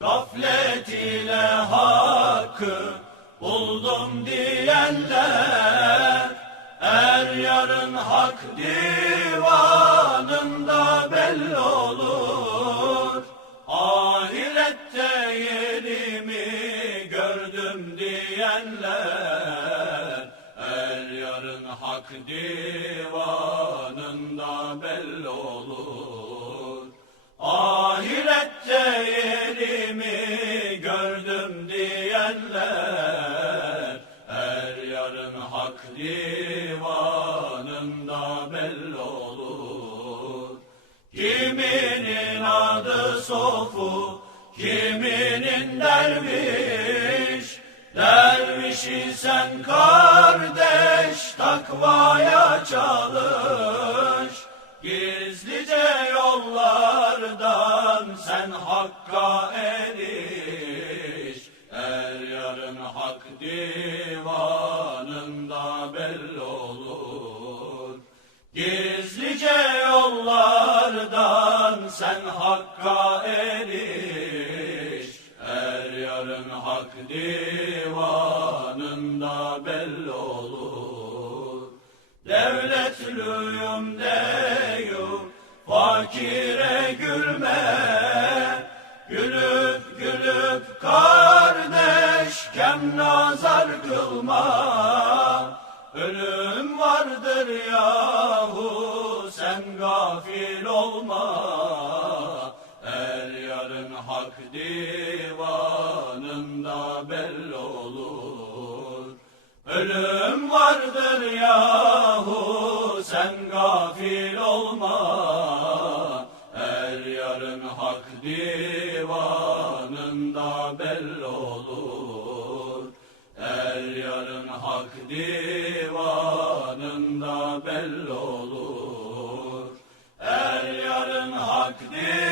Gaflet ile hakkı buldum diyenler Er yarın hak divanında belli olur. Ahirette yerimi gördüm diyenler Er yarın hak divanında belli olur divanında belli olur. Kiminin adı sofu, kiminin derviş. Dervişi sen kardeş takvaya çalış. Gizlice yollardan sen hakka eriş. Er yarın hak divanında Gizlice yollardan sen hakka eriş. Er yarın hak divanında belli olur. Devletlüyüm deyum fakire gülme. Gülüp gülüp kardeş kem nazar kılma. Ölüm vardır sen gafil olma. Er yarın hak divanında belli olur. Ölüm vardır yahu sen gafil olma. Er yarın hak divanında belli olur. Er yarın hak divanında belli olur Er yarın hak divanında